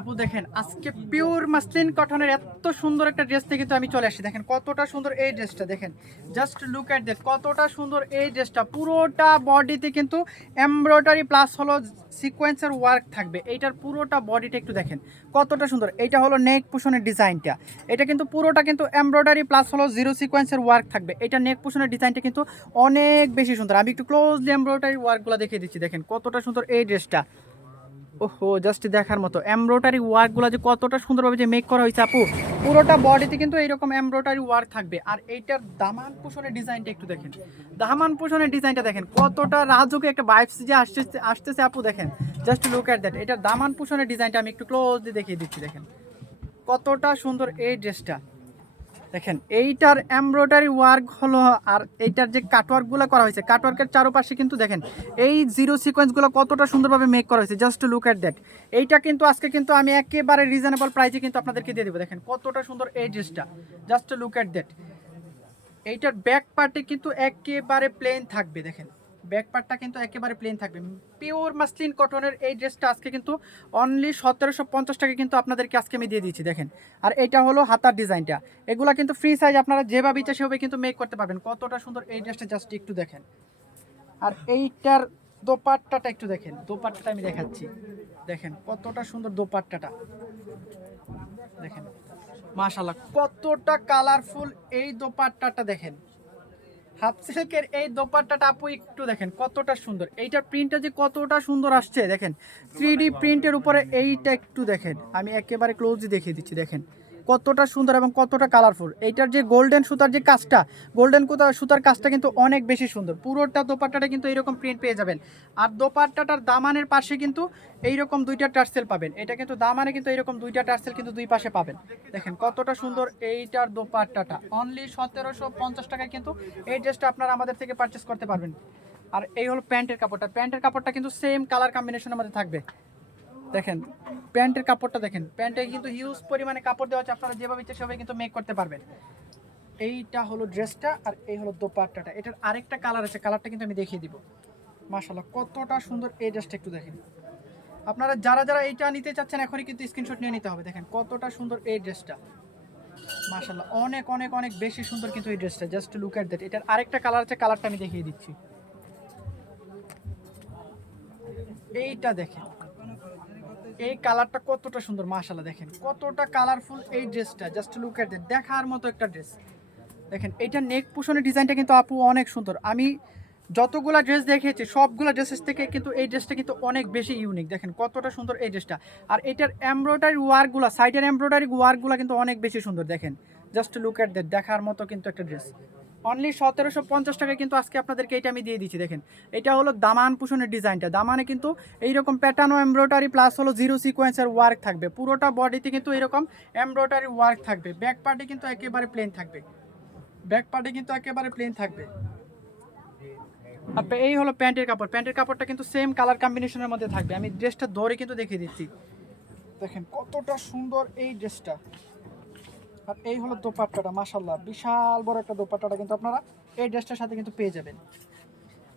আপু দেখেন আজকে পিওর মাসলিন কটনের এত সুন্দর একটা ড্রেস থেকে কিন্তু আমি চলে আসি। দেখেন কতটা সুন্দর এই ড্রেসটা, দেখেন জাস্ট লুক অ্যাট দ্যাট, কতটা সুন্দর এই ড্রেসটা। পুরোটা বডিতে কিন্তু এমব্রয়ডারি প্লাস হলো সিকোয়েন্সের ওয়ার্ক থাকবে। এইটার পুরোটা বডিটা একটু দেখেন কতটা সুন্দর। এইটা হলো নেক পোষণের ডিজাইনটা, এটা কিন্তু পুরোটা কিন্তু এমব্রয়ডারি প্লাস হলো জিরো সিকোয়েন্সের ওয়ার্ক থাকবে। এটা নেক পোষণের ডিজাইনটা কিন্তু অনেক বেশি সুন্দর। আমি একটু ক্লোজলি এমব্রয়ডারি ওয়ার্কগুলো দেখিয়ে দিচ্ছি, দেখেন কতটা সুন্দর এই ড্রেসটা। ওহো, জাস্ট দেখার মতো এমব্রয়ডারি ওয়ার্কগুলো যে কতটা সুন্দরভাবে যে মেক করা হয়েছে আপু। পুরোটা বডিতে কিন্তু এইরকম এমব্রয়ডারি ওয়ার্ক থাকবে। আর এইটার দামান পোষণের ডিজাইনটা একটু দেখেন, দামান পোষণের ডিজাইনটা দেখেন কতটা রাজুকে একটা ভাইবস যে আসতেছে আসতেছে আপু। দেখেন জাস্ট লুক অ্যাট দ্যাট, এটার দামান পোষণের ডিজাইনটা আমি একটু ক্লোজলি দেখিয়ে দিচ্ছি। দেখেন কতটা সুন্দর এই ড্রেসটা। দেখেন এইটার এমব্রয়ডারি ওয়ার্ক হলো, আর এইটার যে কাটওয়ার্কগুলো করা হয়েছে, কাটওয়ার্কের চারপাশে কিন্তু দেখেন এই জিরো সিকোয়েন্সগুলো কতটা সুন্দরভাবে মেক করা হয়েছে। Just look at that. এইটা কিন্তু আজকে কিন্তু আমি একেবারে রিজনেবল প্রাইসে কিন্তু আপনাদেরকে দিয়ে দেবো। দেখেন কতটা সুন্দর এই ড্রেসটা, জাস্ট লুক অ্যাট দ্যাট। এইটার ব্যাক পার্টে কিন্তু একেবারে প্লেন থাকবে। দেখেন ব্যাক পার্টটা কিন্তু একেবারে প্লেন থাকবে। পিওর মাসলিন কটনের এই ড্রেসটা আজকে কিন্তু অনলি 1750 টাকা কিন্তু আপনাদেরকে আজকে আমি দিয়ে দিচ্ছি। দেখেন আর এটা হলো হাতার ডিজাইনটা। এগুলা কিন্তু ফ্রি সাইজ, আপনারা যেভাবে ইচ্ছা সেভাবে কিন্তু মেক করতে পারবেন। কতটা সুন্দর এই ড্রেসটা, জাস্ট একটু দেখেন। আর এইটার দোপাট্টাটা একটু দেখেন, দোপাট্টাটা আমি দেখাচ্ছি। দেখেন কতটা সুন্দর দোপাট্টাটা, দেখেন মাশাআল্লাহ কতটা কালারফুল এই দোপাট্টাটা। দেখেন হাফ সিল্কের এই দোপাট্টাটা আপু একটু দেখেন কতটা সুন্দর। এইটার প্রিন্টটা যে কতটা সুন্দর আসছে দেখেন, 3D প্রিন্টের উপরে এইটা একটু দেখেন। আমি একেবারে ক্লোজলি দেখিয়ে দিচ্ছি, দেখেন কতটা সুন্দর এবং কতটা কালারফুল। এইটার যে গোল্ডেন সুতার যে কাজটা, গোল্ডেন সুতার কাজটা কিন্তু অনেক বেশি সুন্দর। পুরোটা দোপাট্টাটা কিন্তু এইরকম প্রিন্ট পেয়ে যাবেন। আর দোপাট্টাটার দামানের পাশে কিন্তু এইরকম দুইটা টার্সেল পাবেন। এটা কিন্তু দামানে কিন্তু এইরকম দুইটা টার্সেল কিন্তু দুই পাশে পাবেন। দেখেন কতটা সুন্দর এইটার দোপাট্টাটা। অনলি 1750 টাকায় কিন্তু এই ড্রেসটা আপনারা আমাদের থেকে পারচেস করতে পারবেন। আর এই হলো প্যান্টের কাপড়টা, প্যান্টের কাপড়টা কিন্তু সেম কালার কম্বিনেশনের মধ্যে থাকবে। দেখেন প্যান্টের কাপড়টা দেখেন, প্যান্টে কিন্তু হিউজ পরিমাণে কাপড় দেওয়া আছে, আপনারা যেভাবে ইচ্ছে সেভাবে কিন্তু মেক করতে পারবেন। এইটা হলো ড্রেসটা আর এই হলো দোপাট্টাটা। এটার আরেকটা কালার আছে, কালারটা কিন্তু আমি দেখিয়ে দিব। মাশাআল্লাহ কতটা সুন্দর এই ড্রেসটা, একটু দেখেন। আপনারা যারা যারা এইটা নিতে চাচ্ছেন এখনই কিন্তু স্ক্রিনশট নিয়ে নিতে হবে। দেখেন কতটা সুন্দর এই ড্রেসটা, মাশাআল্লাহ অনেক অনেক অনেক বেশি সুন্দর কিন্তু এই ড্রেসটা। Just look at that. এটার আরেকটা কালার আছে, কালারটা আমি দেখিয়ে দিচ্ছি। এইটা দেখেন এই কালারটা কতটা সুন্দর, মাশাআল্লাহ দেখেন কতটা কালারফুল এই ড্রেসটা। জাস্ট লুক এট দ্যাট, দেখার মতো একটা ড্রেস। দেখেন এটা নেক পোষণের ডিজাইনটা কিন্তু আপু অনেক সুন্দর। আমি যতগুলা ড্রেস দেখিয়েছি সবগুলা ড্রেসেস থেকে কিন্তু এই ড্রেসটা কিন্তু অনেক বেশি ইউনিক। দেখেন কতটা সুন্দর এই ড্রেসটা। আর এটার এমব্রয়ডারি ওয়ার্কগুলো, সাইডের এমব্রয়ডারি ওয়ার্কগুলো কিন্তু অনেক বেশি সুন্দর। দেখেন জাস্ট লুক এট দ্যাট, দেখার মতো কিন্তু একটা ড্রেস। অনলি 1750 টাকায় কিন্তু আজকে আপনাদেরকে এটা আমি দিয়ে দিচ্ছি। দেখেন এটা হলো দামান পোষণের ডিজাইনটা। দামানে কিন্তু এইরকম প্যাটার্ন এমব্রয়ডারি প্লাস হলো জিরো সিকোয়েন্সের ওয়ার্ক থাকবে। পুরোটা বডিতে কিন্তু এরকম এমব্রয়ডারি ওয়ার্ক থাকবে। ব্যাক পার্টে কিন্তু একেবারে প্লেন থাকবে, ব্যাক পার্টে কিন্তু একেবারে প্লেন থাকবে। আর এই হলো প্যান্টের কাপড়, প্যান্টের কাপড়টা কিন্তু সেম কালার কম্বিনেশনের মধ্যে থাকবে। আমি ড্রেসটা ধরে কিন্তু দেখিয়ে দিচ্ছি। দেখেন কতটা সুন্দর এই ড্রেসটা। আর এই হলো দোপাট্টাটা, মাশাআল্লাহ বিশাল বড় একটা দোপাট্টাটা কিন্তু আপনারা এই ড্রেসটার সাথে কিন্তু পেয়ে যাবেন।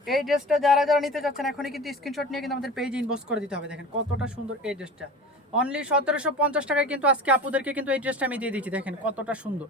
এই ড্রেসটা যারা যারা নিতে চাচ্ছেন এখনই কিন্তু স্ক্রিনশট নিয়ে কিন্তু আমাদের পেজে ইনবক্স করে দিতে হবে। দেখেন কতটা সুন্দর এই ড্রেসটা। অনলি 1750 টাকায় কিন্তু আজকে আপুদেরকে কিন্তু এই ড্রেসটা আমি দিয়ে দিচ্ছি। দেখেন কতটা সুন্দর।